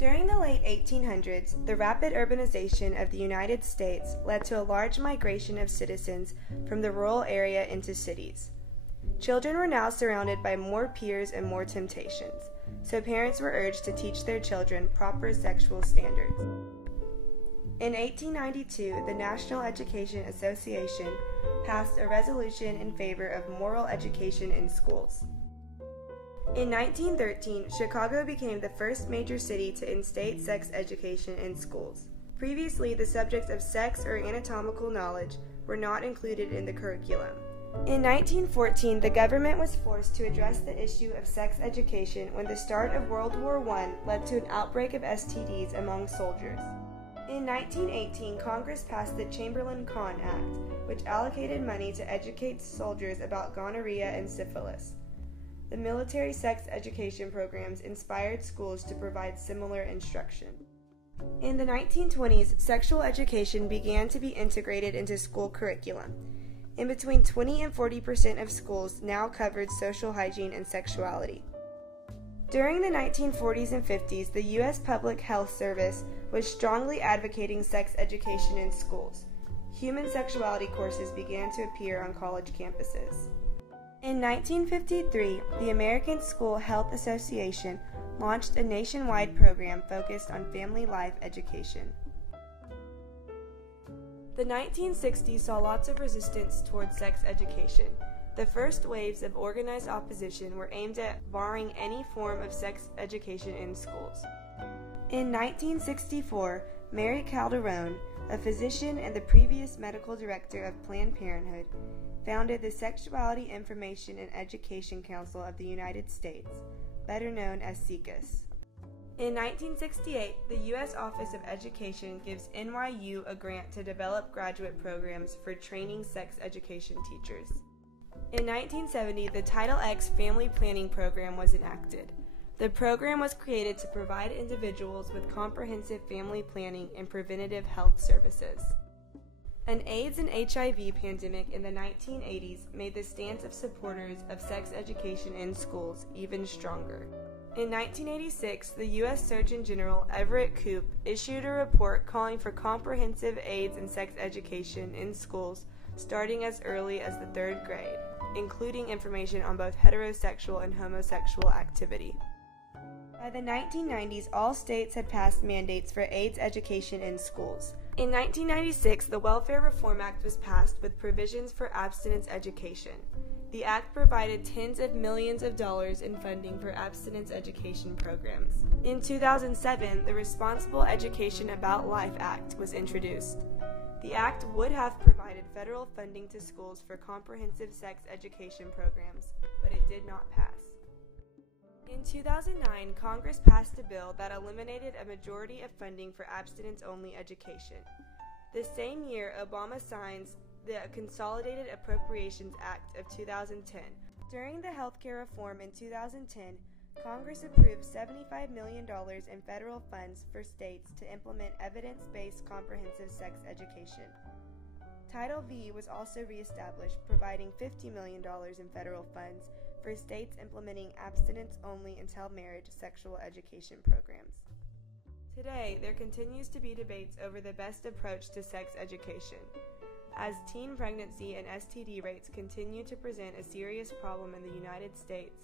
During the late 1800s, the rapid urbanization of the United States led to a large migration of citizens from the rural area into cities. Children were now surrounded by more peers and more temptations, so parents were urged to teach their children proper sexual standards. In 1892, the National Education Association passed a resolution in favor of moral education in schools. In 1913, Chicago became the first major city to instate sex education in schools. Previously, the subjects of sex or anatomical knowledge were not included in the curriculum. In 1914, the government was forced to address the issue of sex education when the start of World War I led to an outbreak of STDs among soldiers. In 1918, Congress passed the Chamberlain-Conn Act, which allocated money to educate soldiers about gonorrhea and syphilis. The military sex education programs inspired schools to provide similar instruction. In the 1920s, sexual education began to be integrated into school curriculum. In between 20 and 40% of schools now covered social hygiene and sexuality. During the 1940s and 50s, the U.S. Public Health Service was strongly advocating sex education in schools. Human sexuality courses began to appear on college campuses. In 1953, the American School Health Association launched a nationwide program focused on family life education. The 1960s saw lots of resistance towards sex education. The first waves of organized opposition were aimed at barring any form of sex education in schools. In 1964, Mary Calderone, a physician and the previous medical director of Planned Parenthood, founded the Sexuality Information and Education Council of the United States, better known as SIECUS. In 1968, the U.S. Office of Education gives NYU a grant to develop graduate programs for training sex education teachers. In 1970, the Title X Family Planning Program was enacted. The program was created to provide individuals with comprehensive family planning and preventative health services. An AIDS and HIV pandemic in the 1980s made the stance of supporters of sex education in schools even stronger. In 1986, the U.S. Surgeon General Everett Koop issued a report calling for comprehensive AIDS and sex education in schools starting as early as the 3rd grade, including information on both heterosexual and homosexual activity. By the 1990s, all states had passed mandates for AIDS education in schools. In 1996, the Welfare Reform Act was passed with provisions for abstinence education. The act provided tens of millions of dollars in funding for abstinence education programs. In 2007, the Responsible Education About Life Act was introduced. The act would have provided federal funding to schools for comprehensive sex education programs, but it did not pass. In 2009, Congress passed a bill that eliminated a majority of funding for abstinence-only education. The same year, Obama signs the Consolidated Appropriations Act of 2010. During the healthcare reform in 2010, Congress approved $75 million in federal funds for states to implement evidence-based comprehensive sex education. Title V was also reestablished, providing $50 million in federal funds for states implementing abstinence-only until marriage sexual education programs. Today, there continues to be debates over the best approach to sex education. As teen pregnancy and STD rates continue to present a serious problem in the United States,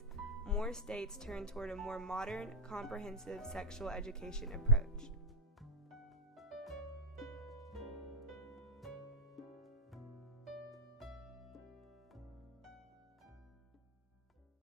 more states turn toward a more modern, comprehensive sexual education approach.